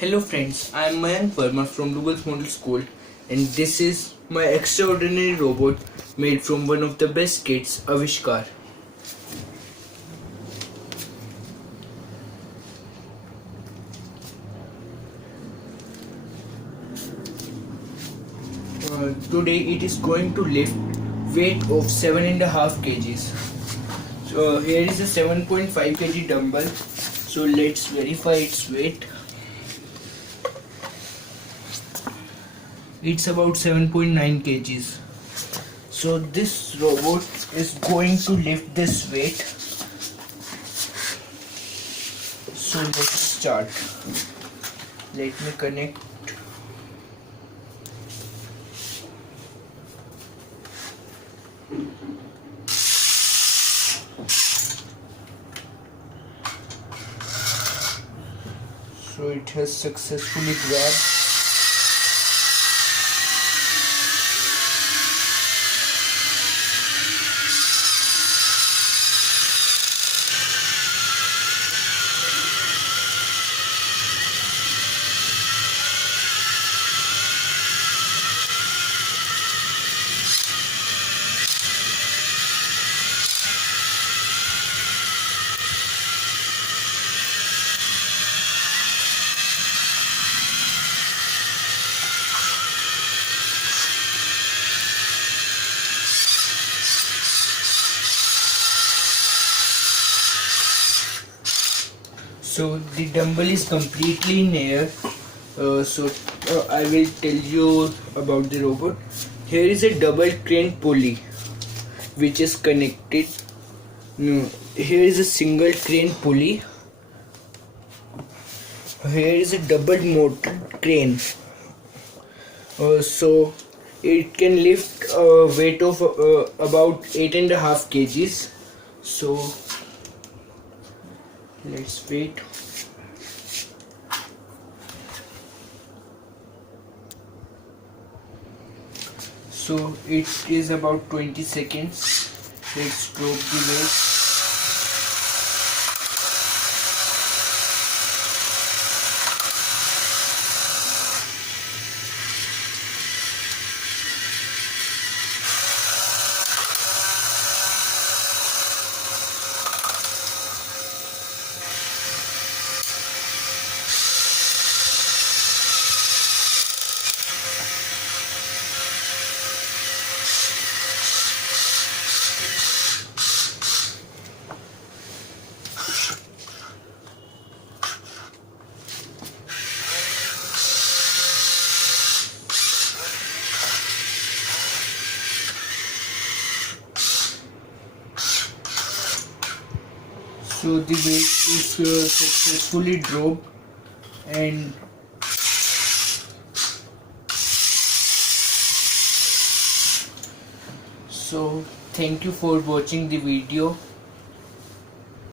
Hello friends, I am Mayank Verma from Google's Model School, and this is my extraordinary robot made from one of the best kits, Avishkaar. Today it is going to lift weight of 7.5 kgs. So here is a 7.5 kg dumbbell. So let's verify its weight. It's about 7.9 kgs. So this robot is going to lift this weight. So let's start. Let me connect. So it has successfully grabbed. So the dumbbell is completely in air. I will tell you about the robot. Here is a double crane pulley which is connected. Here is a single crane pulley. Here is a double motor crane. So it can lift a weight of about 8.5 kgs. So let's wait. So it is about 20 seconds. Let's drop the weight. So the weight is successfully dropped, and so thank you for watching the video.